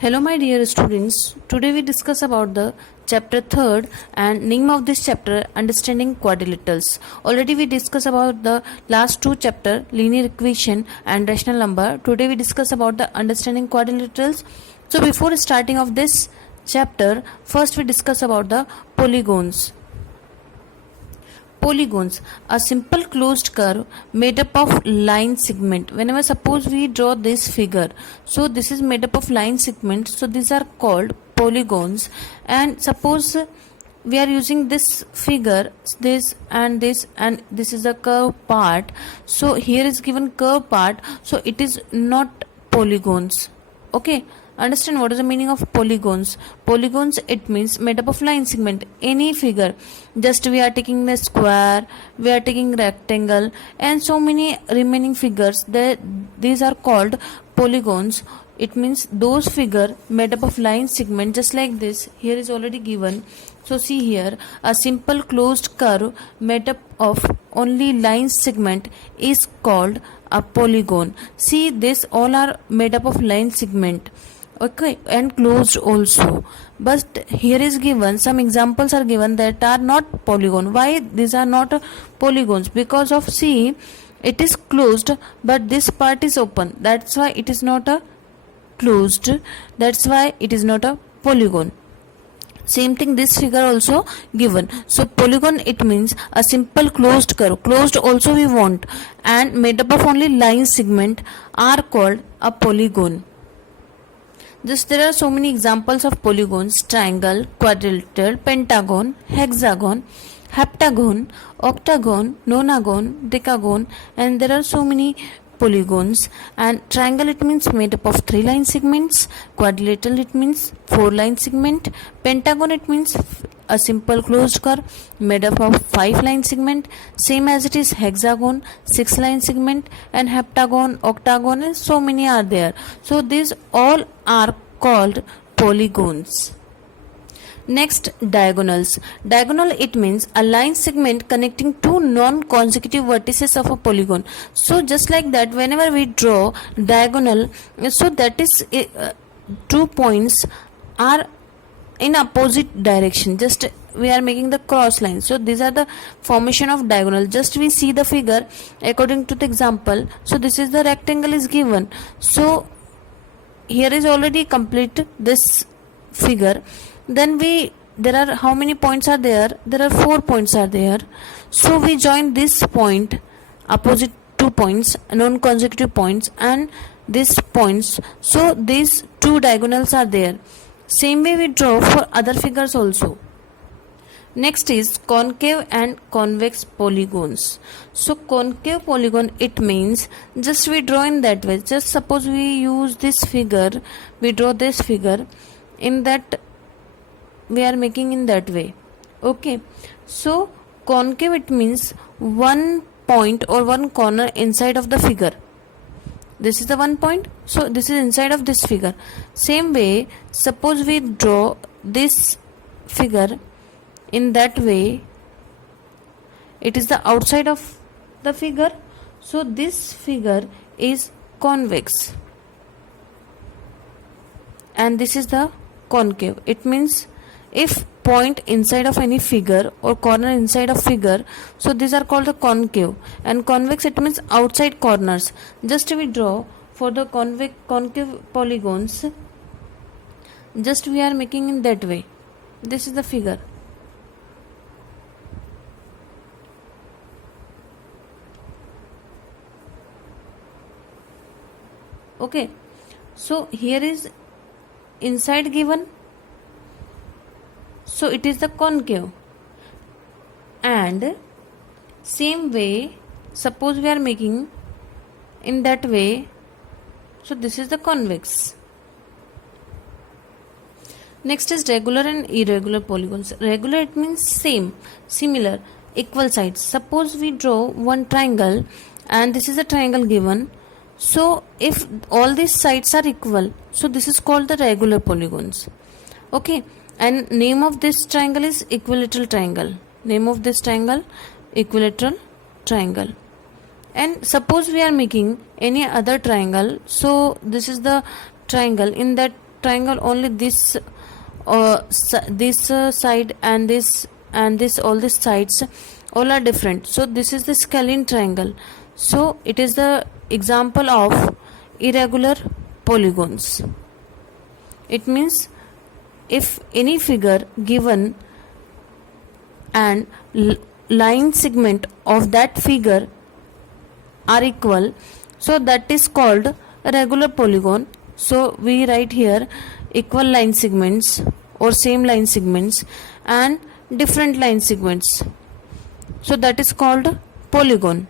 Hello my dear students, today we discuss about the chapter 3rd and name of this chapter understanding quadrilaterals. Already we discussed about the last two chapter linear equation and rational number. Today we discuss about the understanding quadrilaterals. So before starting of this chapter, first we discuss about the polygons. Polygons, a simple closed curve made up of line segment. Whenever suppose we draw this figure, so this is made up of line segments, so these are called polygons. And suppose we are using this figure, this and this, and this is a curve part, so here is given curve part, so it is not polygons. Okay, understand what is the meaning of polygons. Polygons, it means made up of line segment. Any figure, just we are taking the square, we are taking rectangle, and so many remaining figures, these are called polygons. It means those figure made up of line segment, just like this here is already given. So see here, a simple closed curve made up of only line segment is called a polygon. See, this all are made up of line segment, okay, and closed also. But here is given some examples are given that are not polygon. Why these are not polygons? Because of, see, it is closed but this part is open, that's why it is not a closed, that's why it is not a polygon. Same thing this figure also given. So polygon, it means a simple closed curve, closed also we want, and made up of only line segment are called a polygon. Just there are so many examples of polygons: triangle, quadrilateral, pentagon, hexagon, heptagon, octagon, nonagon, decagon, and there are so many polygons. And triangle, it means made up of 3 line segments. Quadrilateral, it means 4 line segment. Pentagon, it means a simple closed curve made up of 5 line segment, same as it is hexagon, 6 line segment, and heptagon, octagon, and so many are there. So these all are called polygons. Next, diagonals. Diagonal, it means a line segment connecting two non-consecutive vertices of a polygon. So just like that, whenever we draw diagonal, so that is 2 points are in opposite direction, just we are making the cross line. So these are the formation of diagonal. Just we see the figure according to the example. So this is the rectangle is given, so here is already complete this figure. Then there are how many points are there? There are 4 points are there. So we join this point, opposite 2 points, non-consecutive points, and these points. So these 2 diagonals are there. Same way we draw for other figures also. Next is concave and convex polygons. So concave polygon, it means just we draw in that way. Just suppose we use this figure, we draw this figure, in that we are making in that way. Okay, so concave, it means one point or one corner inside of the figure. This is the one point, so this is inside of this figure. Same way, suppose we draw this figure in that way, it is the outside of the figure, so this figure is convex, and this is the concave. It means if point inside of any figure or corner inside of figure, so these are called the concave. And convex, it means outside corners. Just we draw for the concave polygons, just we are making in that way. This is the figure. Okay, so here is inside given, so it is the concave. And same way, suppose we are making in that way, so this is the convex. Next is regular and irregular polygons. Regular, it means same, similar, equal sides. Suppose we draw one triangle, and this is a triangle given. So if all these sides are equal, so this is called the regular polygons. Okay, and name of this triangle is equilateral triangle. Name of this triangle, equilateral triangle. And suppose we are making any other triangle, so this is the triangle, in that triangle, only this side and this all these sides all are different. So this is the scalene triangle. So it is the example of irregular polygons. It means if any figure given and line segment of that figure are equal, so that is called a regular polygon. So we write here equal line segments or same line segments and different line segments, so that is called polygon.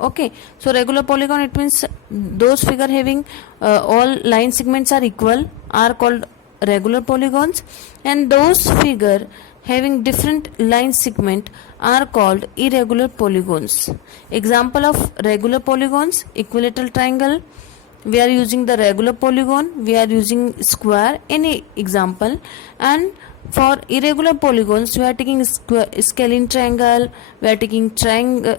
Okay, so regular polygon, it means those figure having all line segments are equal are called regular polygons, and those figure having different line segment are called irregular polygons. Example of regular polygons: equilateral triangle, we are using the regular polygon, we are using square, any example. And for irregular polygons, we are taking scalene triangle, we are taking triangle,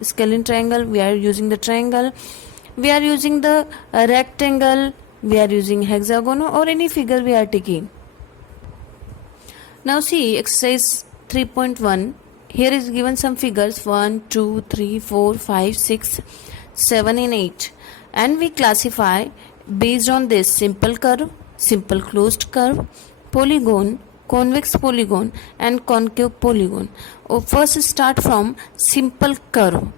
scalene triangle, we are using the triangle, we are using the rectangle, we are using hexagon, or any figure we are taking. Now see exercise 3.1. Here is given some figures 1, 2, 3, 4, 5, 6, 7 and 8, and we classify based on this: simple curve, simple closed curve, polygon, convex polygon and concave polygon. First start from simple curve.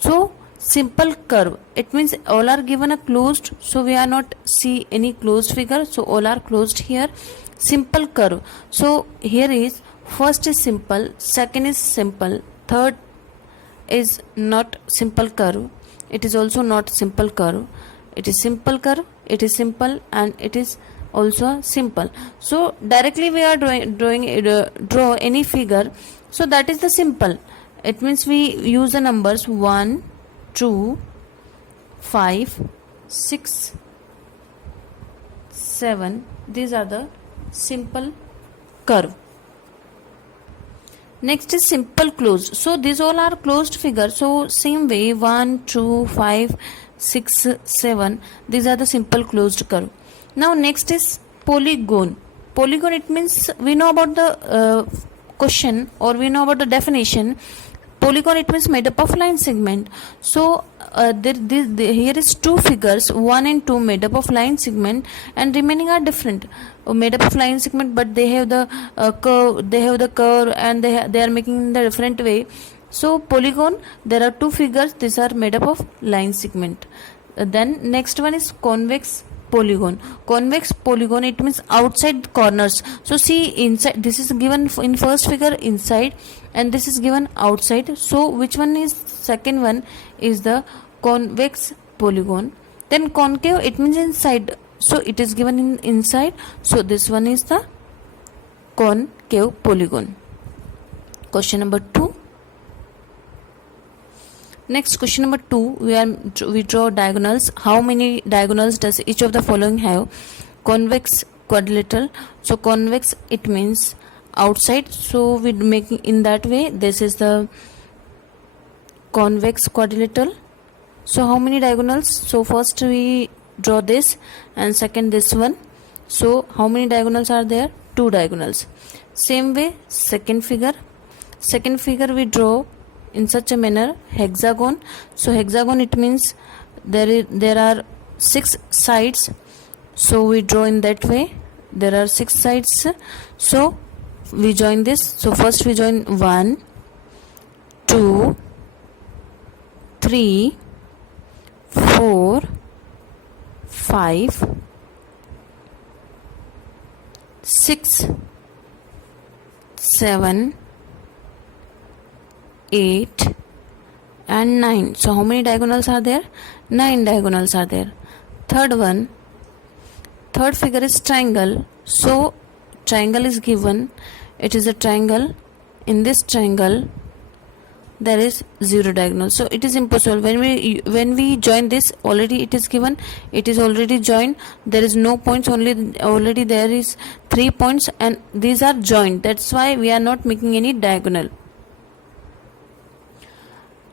So simple curve, it means all are given a closed, so we are not see any closed figure, so all are closed here. Simple curve, so here is first is simple, second is simple, third is not simple curve, it is also not simple curve, it is simple curve, it is simple, and it is also simple. So directly we are draw any figure, so that is the simple. It means we use the numbers 1, 2, 5, 6, 7. These are the simple curve. Next is simple closed. So these all are closed figures. So same way 1, 2, 5, 6, 7. These are the simple closed curve. Now next is polygon. Polygon, it means we know about the question, or we know about the definition. Polygon, it means made up of line segment. So here is two figures 1 and 2 made up of line segment, and remaining are different, made up of line segment, but they have the curve, and they are making in the different way. So polygon, there are two figures, these are made up of line segment. Then next one is convex polygon. Convex polygon, it means outside corners. So see inside, this is given in first figure inside, and this is given outside. So which one is second one is the convex polygon. Then concave, it means inside, so it is given in inside, so this one is the concave polygon. Question number 2. Next, question number 2, we draw diagonals. How many diagonals does each of the following have? Convex quadrilateral. So convex, it means outside, so we making in that way. This is the convex quadrilateral. So how many diagonals? So first we draw this, and second this one. So how many diagonals are there? 2 diagonals. Same way second figure we draw in such a manner, hexagon. So hexagon, it means there are 6 sides, so we draw in that way. There are 6 sides, so we join this. So first we join 1, 2, 3, 4, 5, 6, 7, 8 and 9. So how many diagonals are there? 9 diagonals are there. Third figure is triangle. So triangle is given, it is a triangle. In this triangle there is 0 diagonal, so it is impossible. When we join this, already it is given, it is already joined, there is no points, already there is 3 points, and these are joined, that's why we are not making any diagonal.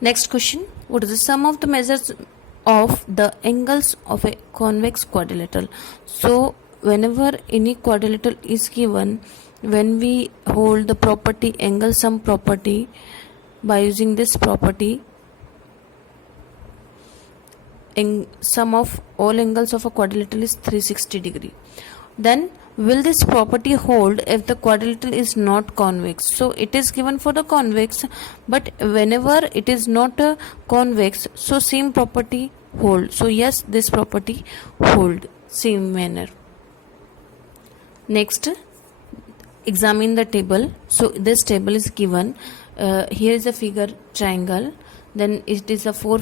Next question, what is the sum of the measures of the angles of a convex quadrilateral. So whenever any quadrilateral is given, when we hold the property angle sum property, by using this property, sum of all angles of a quadrilateral is 360 degree. Then will this property hold if the quadrilateral is not convex? So it is given for the convex, but whenever it is not a convex, so same property hold. So yes, this property hold same manner. Next, examine the table. So this table is given. Here is a figure triangle, then it is a four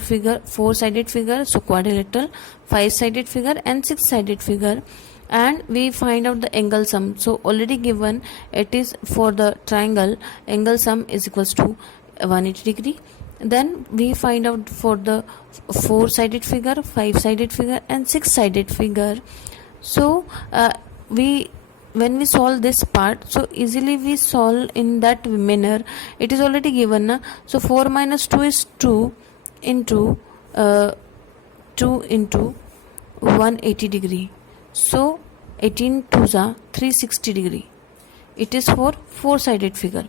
sided figure, so quadrilateral, 5-sided figure and 6-sided figure, and we find out the angle sum. So already given, it is for the triangle angle sum is equals to 180 degree. Then we find out for the 4-sided figure, 5-sided figure and 6-sided figure. So when we solve this part, so easily we solve in that manner. It is already given na? So 4 minus 2 is 2 into 180 degree. So 18 2s are 360 degree. It is for 4-sided figure.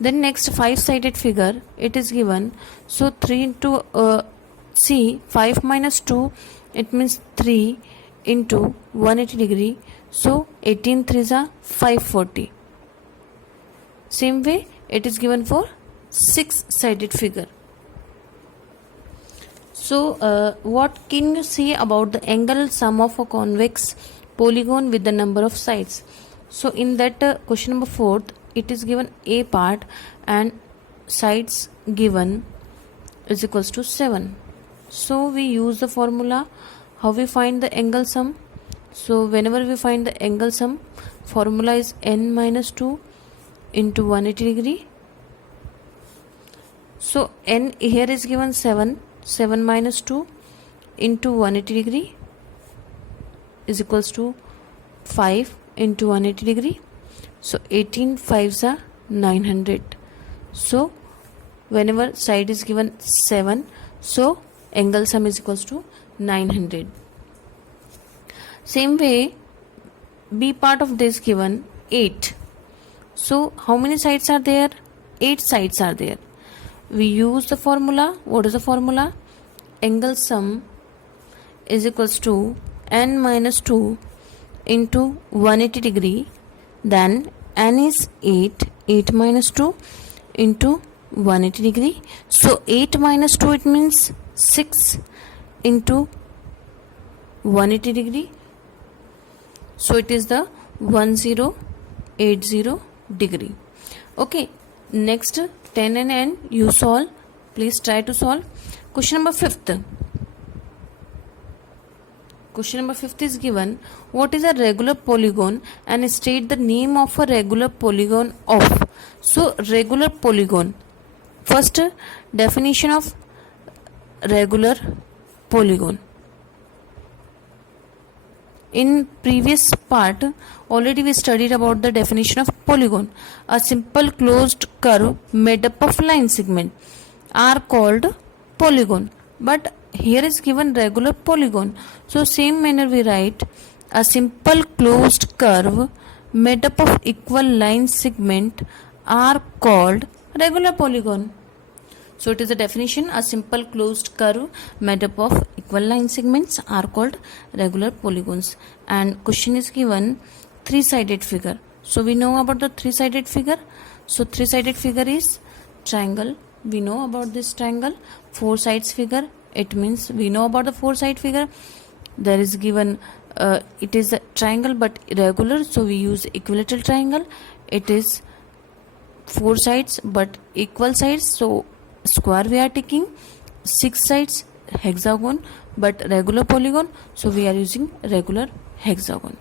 Then next 5-sided figure, it is given. So 3 into 5 minus 2, it means 3 into 180 degree. So 18 3s are 540. Same way it is given for 6-sided figure. So what can you say about the angle sum of a convex polygon with the number of sides? So in that question number 4, it is given a part and sides given is equals to 7. So we use the formula. How we find the angle sum? So whenever we find the angle sum, formula is n minus 2 into 180 degree. So n here is given 7 minus 2 into 180 degree is equals to 5 into 180 degree. So 18 5s are 900. So whenever side is given 7, so angle sum is equals to 900. Same way, B part of this given 8. So how many sides are there? 8 sides are there. We use the formula. What is the formula? Angle sum is equals to n minus 2 into 180 degree. Then n is 8 minus 2 into 180 degree. So 8 minus 2, it means 6 into 180 degree. So it is the 1080 degree. Okay, next 10 and n you solve. Please try to solve. Question number 5th. Question number 5th is given. What is a regular polygon and state the name of a regular polygon of. So regular polygon. First, definition of regular polygon. In previous part, already we studied about the definition of polygon. A simple closed curve made up of line segment are called polygon. But here is given regular polygon. So same manner we write a simple closed curve made up of equal line segment are called regular polygon. So it is a definition. A simple closed curve made up of equal line segments are called regular polygons. And question is given 3-sided figure. So we know about the 3-sided figure. So 3-sided figure is triangle. We know about this triangle. 4 sides figure. It means we know about the 4-side figure. There is given it is a triangle but irregular. So we use equilateral triangle. It is 4 sides but equal sides. So square we are taking. 6 sides hexagon but regular polygon, so we are using regular hexagon.